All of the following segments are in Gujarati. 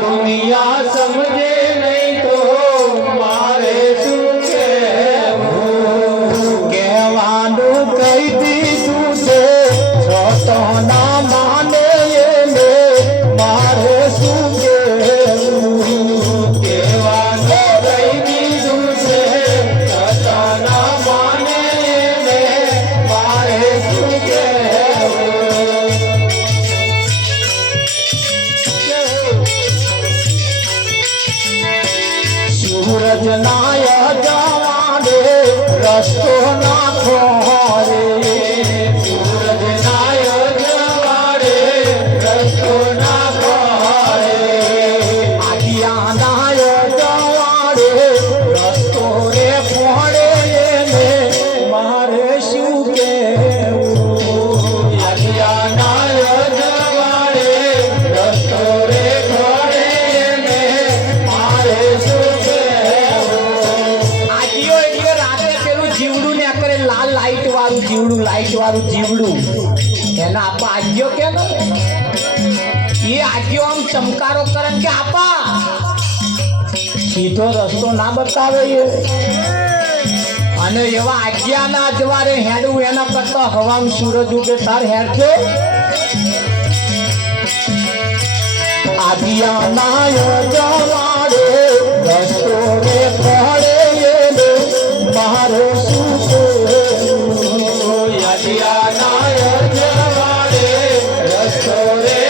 દુનિયા સમજે ચમકારો કરે કે આપા. સીધો રસ્તો ના બતાવે અને એવા આજ્ઞાના અજવારે હેડવું એના કરતા હવાનું સૂરજ ઉગે તાર હેર છે આજ્ઞાના મારો સૂચો આજ્ઞાના રસ્તો રે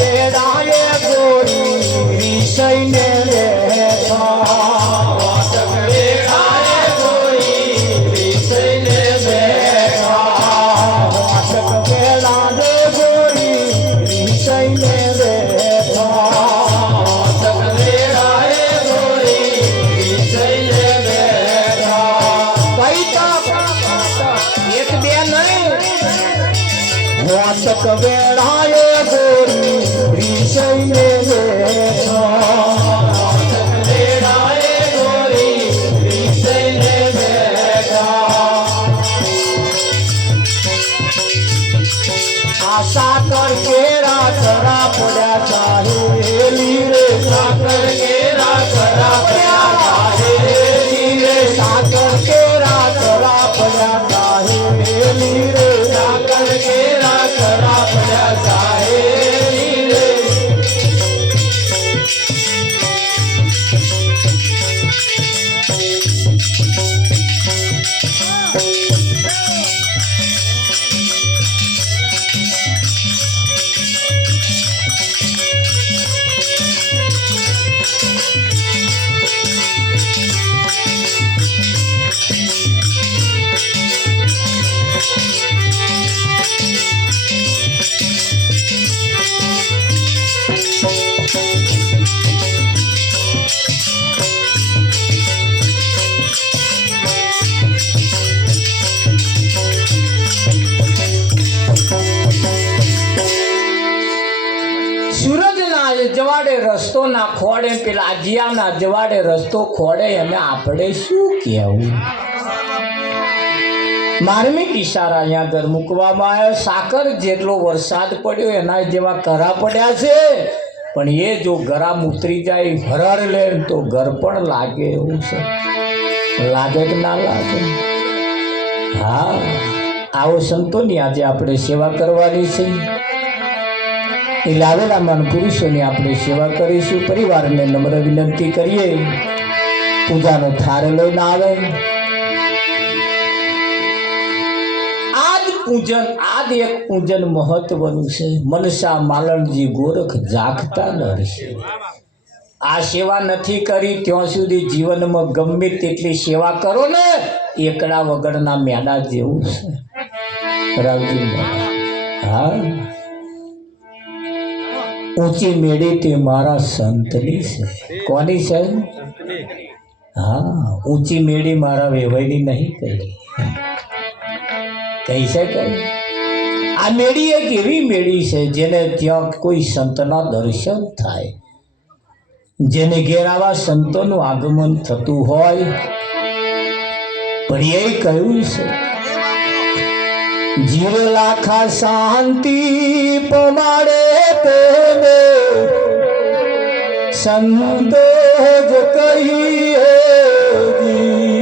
ಬೇಡ સૂરજના જવાડે રસ્તો ના ખોડે, પેલા અજિયાના જવાડે રસ્તો ખોડે, અને આપણે શું કહેવું? માર્મિક ઈશારા અહીંયા ઘર મૂકવામાં આવ્યો. સાકર જેટલો વરસાદ પડ્યો, એના જેવા કરા પડ્યા છે. પણ એ જો ગરામ ઉતરી જાય હરર લે, તો ઘર પણ લાગે એવું છે. લાગે કે ના લાગે? હા. આવો સંતોની આજે આપણે સેવા કરવાની છે. એ લાવેલા પુરુષોની આપણે સેવા કરીશું, પરિવારને નમ્ર વિનંતી કરીએ. પૂજાનો થાર લઈને આવે. આજ પૂજન, આજ એક પૂજન મહત્વનું છે. મનસા માલણજી ગોરખ જાગતા નરશે આ સેવા નથી કરી, ત્યાં સુધી જીવનમાં ગમે તેટલી સેવા કરો ને, એકડા વગરના મેડા જેવું છે. રાવજી હા? ઊંચી મેળી તે મારા સંતની છે. કોની છે? હા, ઊંચી મેળી મારા વેવાઈની નહીં કહી કહી છે કઈ આ મેળી એક એવી મેળી છે જેને ત્યાં કોઈ સંતના દર્શન થાય. જેને ઘેર આવા સંતોનું આગમન થતું હોય. પણ એ કહ્યું છે? જીર લાખા શાંતિ પમાડે તેને. સંતોષ કહીએ જીરે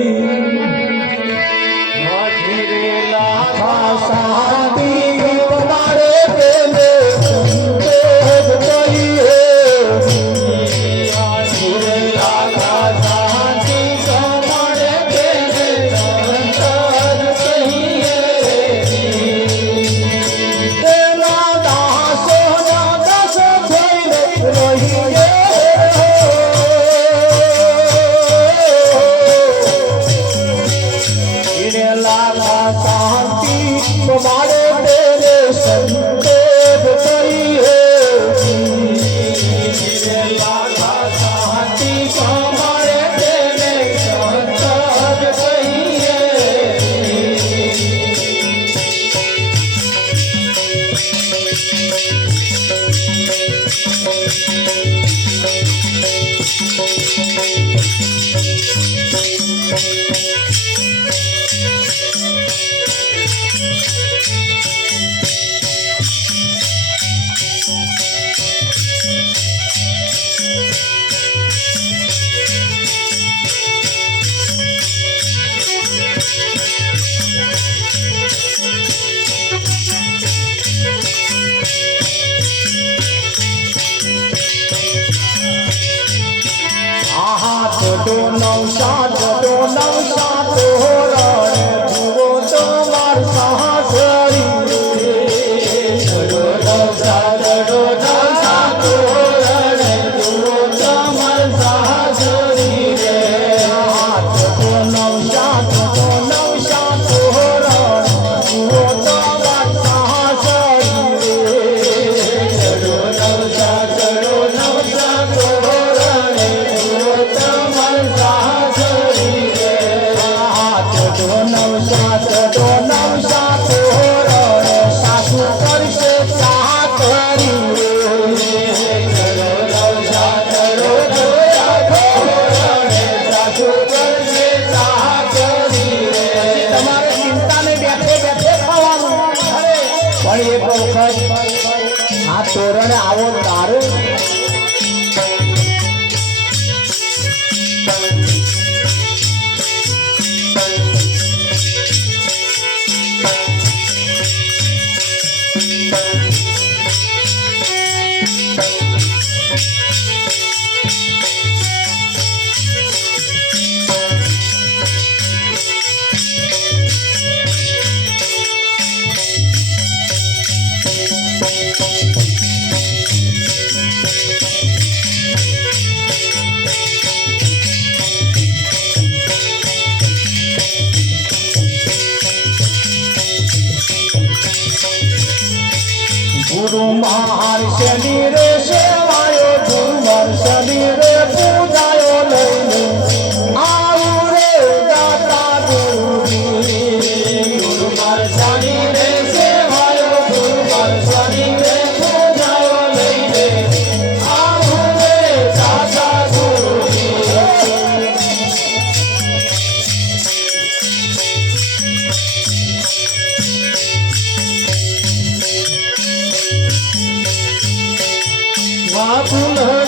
বাবুল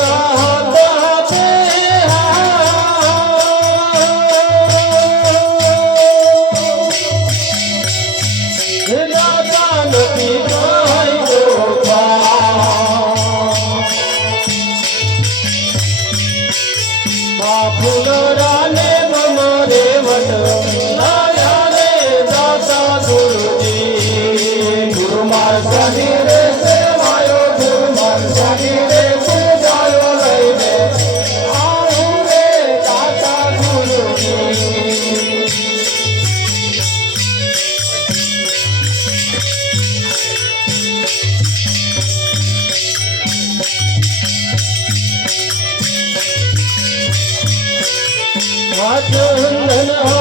હાથ વંદન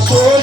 Pastor.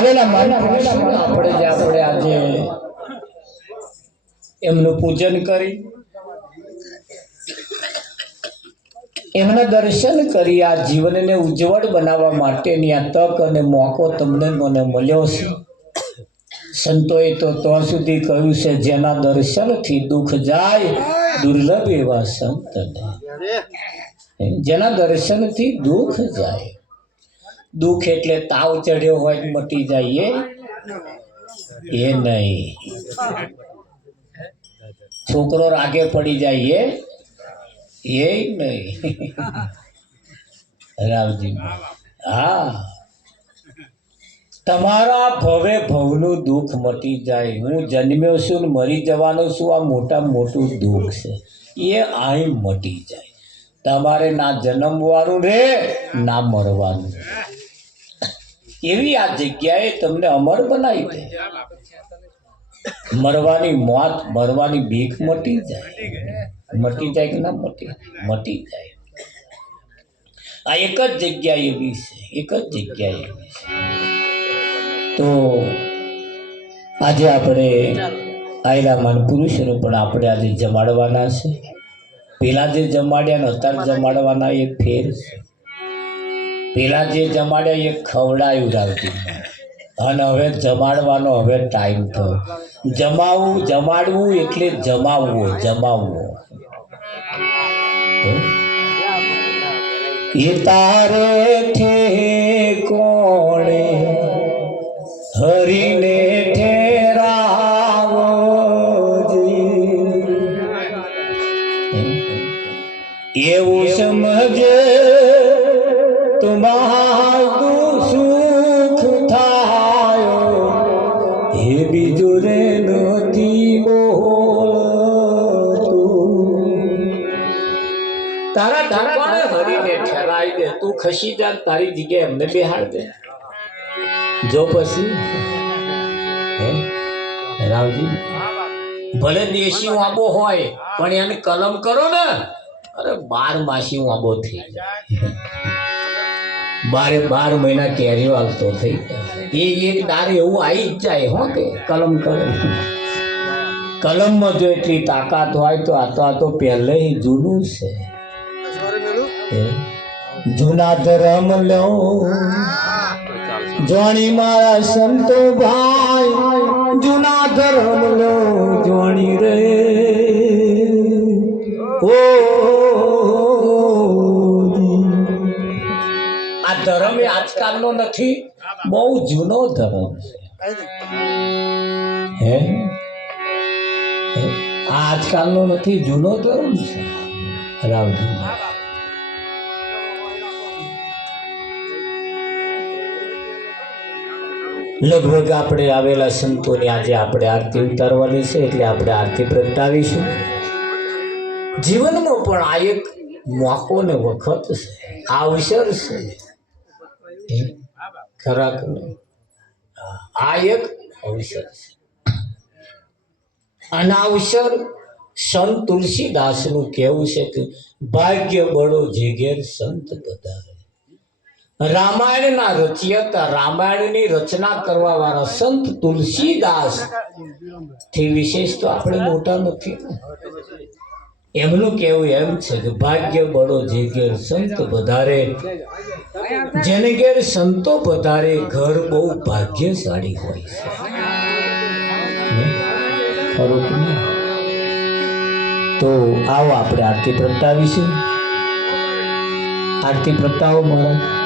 આવેલા આપણે જે આપણે આજે એમનું પૂજન કરી એમના દર્શન કરી આ જીવનને ઉજ્જવળ બનાવવા માટેની આ તક અને મોકો તમને મને મળ્યો છે. સંતોએ તો ત્યાં સુધી કહ્યું છે જેના દર્શનથી દુઃખ જાય દુર્લભ એવા સંતને. જેના દર્શનથી દુઃખ જાય દુઃખ એટલે તાવ ચડ્યો હોય મટી જાય, એ નહીં. છોકરો રાગે પડી જાય, એ નહીં. રાવજી હા. તમારા ભવે ભવનું દુઃખ મટી જાય. હું જન્મ્યો છું મરી જવાનો છું. આ મોટા મોટું દુઃખ છે. એ અહીં મટી જાય. તમારે ના જન્મવાનું રે, ના મરવાનું એવી આ જગ્યાએ તમને અમર બનાવી દે. મરવાની મોત, મરવાની ભીખ મટી જાય. મટી જાય કે ના મટી મટી જાય. આ એક જ જગ્યા એવી છે, એક જ જગ્યા એવી છે. તો આજે આપણે આયરામાન પુરુષોને પણ આપણે આજે જમાડવાના છે. પહેલાં જે જમાડ્યા ને અત્યારે જમાડવાના એક ફેર છે. પેલા જે જમાડે એ ખવડાયું આવતી. અને હવે જમાડવાનો હવે ટાઈમ થયો. જમાવવું જમાડવું એટલે જમાવવો જમાવવો. એ તારે થે ખસી જા તારી જગ્યાએ એમને બેહાડ દે. જો પછી રાવજી ભલે દેશી આંબો હોય પણ એને કલમ કરો ને. અરે બાર માસી આંબો થઈ બારે બાર મહિના કેરીઓ આવતો થઈ એ એક દાર એવું આવી જ જાય હો કે કલમ કરે. કલમમાં જો એટલી તાકાત હોય તો આ તો આ તો પહેલે જૂનું છે? જૂના ધર્મ લો. જોણી મારા સંતો ભાઈ જૂના ધર્મ લો, જોણી રે. ઓ, આ ધર્મ એ આજકાલનો નથી, બહુ જૂનો ધર્મ છે. હે? આજકાલનો નથી, જૂનો ધર્મ છે. રાવજી. લગભગ આપણે આવેલા સંતોની આજે આપણે આરતી ઉતારવાની છે એટલે આપણે આરતી પ્રગટાવીશું જીવનમાં પણ આ એક મોકો ને વખત છે આ અવસર છે હે? ખરા નહીં? હા, આ એક અવસર છે અને અવસર સંત તુલસીદાસનું કહેવું છે કે ભાગ્ય બળો જે ઘેર સંત બધારે રામાયણના રચયતા, રામાયણની રચના કરવા વાળા સંત તુલસીદાસ. થી વિશેષ તો આપણે મોટા નથી. એમનું કહેવું એમ છે કે ભાગ્ય બળો જે ઘેર સંત વધારે જેને ઘેર સંતો વધારે ઘર બહુ ભાગ્યશાળી હોય છે? તો આવો આપણે આરતી પ્રગટાવીશું. આરતી પ્રગટાવો મહારાજ.